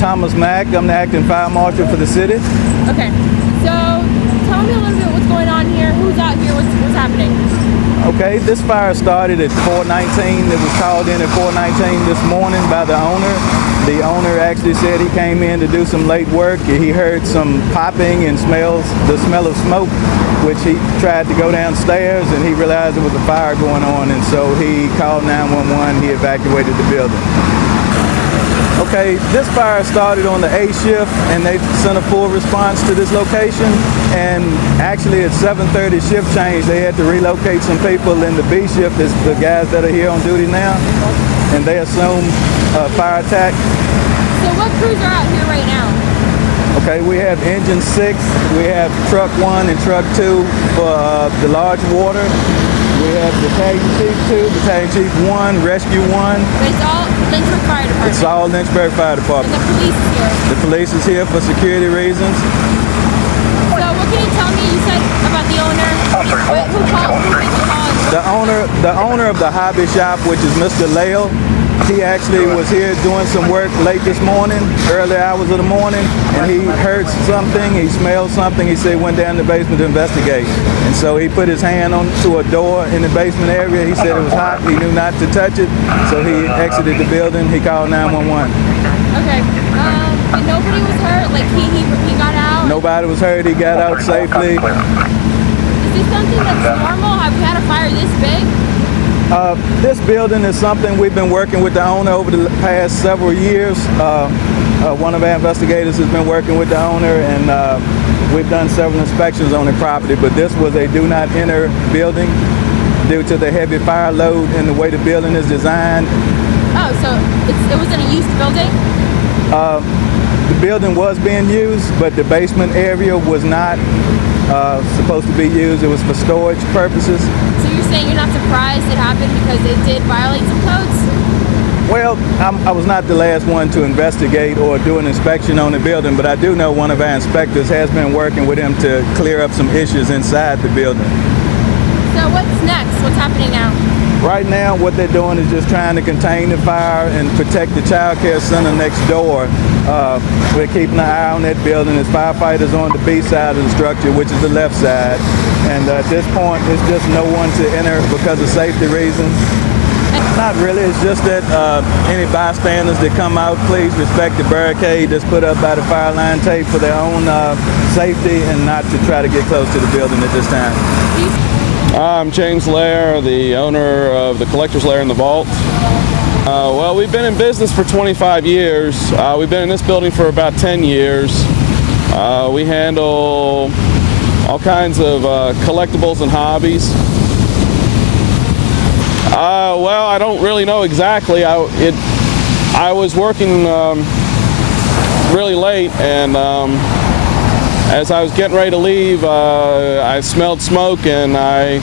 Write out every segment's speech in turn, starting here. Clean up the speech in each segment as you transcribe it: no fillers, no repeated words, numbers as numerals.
Thomas Mack. I'm the acting fire marshal for the city. Okay, so tell me a little bit what's going on here, who's out here, what's happening? Okay, this fire started at 4:19. It was called in at 4:19 this morning by the owner. The owner actually said he came in to do some late work. He heard some popping and the smell of smoke, which he tried to go downstairs and he realized there was a fire going on, and so he called 911. He evacuated the building. Okay, this fire started on the A shift and they sent a full response to this location, and actually at 7:30 shift change they had to relocate some people in the B shift. It's the guys that are here on duty now, and they assume a fire attack. So what crews are out here right now? Okay, we have engine 6, we have truck 1 and truck 2 for the large water. We have battalion chief 2, battalion chief 1, rescue 1. But it's all Lynchburg Fire Department? It's all Lynchburg Fire Department. And the police is here? The police is here for security reasons. So what can you tell me, you said about the owner? Who made the call? The owner of the hobby shop, which is Mr. Lale, he actually was here doing some work late this morning, early hours of the morning, and he heard something, he smelled something. He said he went down to the basement to investigate. And so he put his hand onto a door in the basement area. He said it was hot, he knew not to touch it, so he exited the building. He called 911. Okay, and nobody was hurt? Like he got out? Nobody was hurt, he got out safely. Is this something that's normal? Have we had a fire this big? This building is something we've been working with the owner over the past several years. One of our investigators has been working with the owner, and we've done several inspections on the property, but this was a do not enter building due to the heavy fire load and the way the building is designed. Oh, so it wasn't a used building? The building was being used, but the basement area was not supposed to be used. It was for storage purposes. So you're saying you're not surprised it happened because it did violate some codes? Well, I was not the last one to investigate or do an inspection on the building, but I do know one of our inspectors has been working with him to clear up some issues inside the building. So what's next? What's happening now? Right now, what they're doing is just trying to contain the fire and protect the child care center next door. We're keeping an eye on that building. There's firefighters on the B side of the structure, which is the left side. And at this point, it's just no one to enter because of safety reasons. Not really. It's just that any bystanders that come out, please respect the barricade that's put up by the fire line tape for their own safety, and not to try to get close to the building at this time. I'm James Lair, the owner of the Collector's Lair in the Vault. Well, we've been in business for 25 years. We've been in this building for about 10 years. We handle all kinds of collectibles and hobbies. Well, I don't really know exactly. I was working really late, and as I was getting ready to leave, I smelled smoke, and I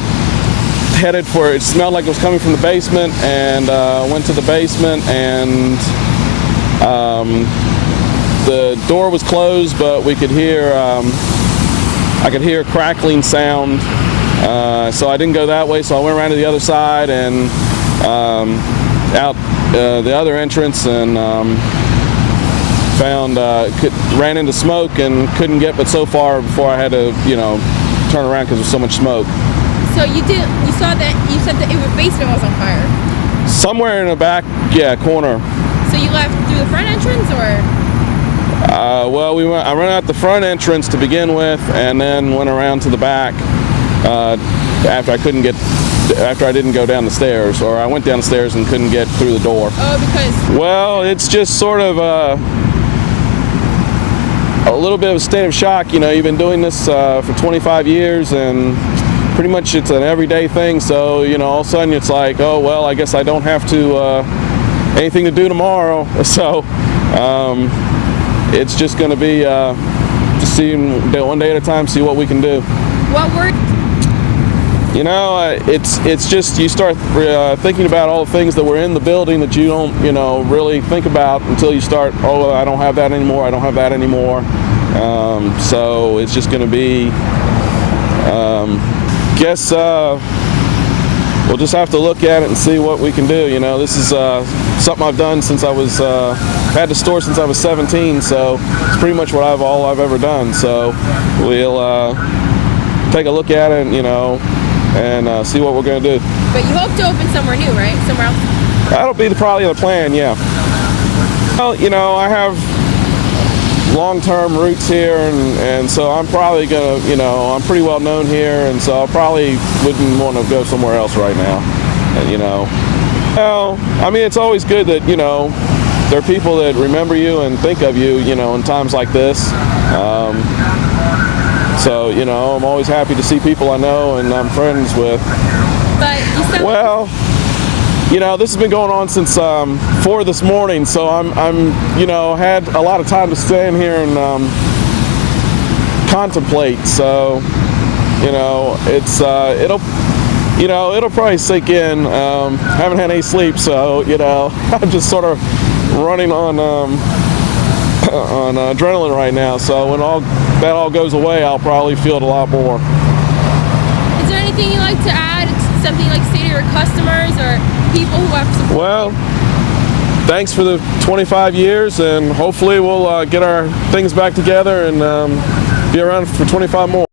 headed for it. It smelled like it was coming from the basement, and went to the basement, and the door was closed, but we could hear I could hear a crackling sound. So I didn't go that way, so I went around to the other side and out the other entrance, and ran into smoke and couldn't get but so far before I had to, turn around because there's so much smoke. So you said that your basement was on fire? Somewhere in the back, corner. So you left through the front entrance, or? Well, I ran out the front entrance to begin with, and then went around to the back after I didn't go down the stairs, or I went down the stairs and couldn't get through the door. Oh, because? Well, it's just sort of a little bit of a state of shock. You've been doing this for 25 years, and pretty much it's an everyday thing. So, all of a sudden it's like, oh, well, I guess I don't have to anything to do tomorrow. So it's just going to be just seeing one day at a time, see what we can do. What were? It's just you start thinking about all the things that were in the building that you don't, really think about until you start, oh, I don't have that anymore, I don't have that anymore. So it's just going to be, we'll just have to look at it and see what we can do. You know, this is something I've done since I was had the store since I was 17, so it's pretty much all I've ever done. So we'll take a look at it, you know, and see what we're going to do. But you hope to open somewhere new, right? Somewhere else? That'll be probably the plan, yeah. Well, you know, I have long-term roots here, and so I'm probably gonna, you know, I'm pretty well known here, and so I probably wouldn't want to go somewhere else right now. And, you know, well, I mean, it's always good that, you know, there are people that remember you and think of you, you know, in times like this. So, you know, I'm always happy to see people I know and I'm friends with. But you said, well, you know, this has been going on since 4 this morning, so I'm, you know, had a lot of time to stand here and contemplate. So, you know, it's it'll probably sink in. Haven't had any sleep, so, you know, I'm just sort of running on adrenaline right now. So when that all goes away, I'll probably feel it a lot more. Is there anything you'd like to add? Something you'd like to say to your customers or people who have support? Well, thanks for the 25 years, and hopefully we'll get our things back together and be around for 25 more.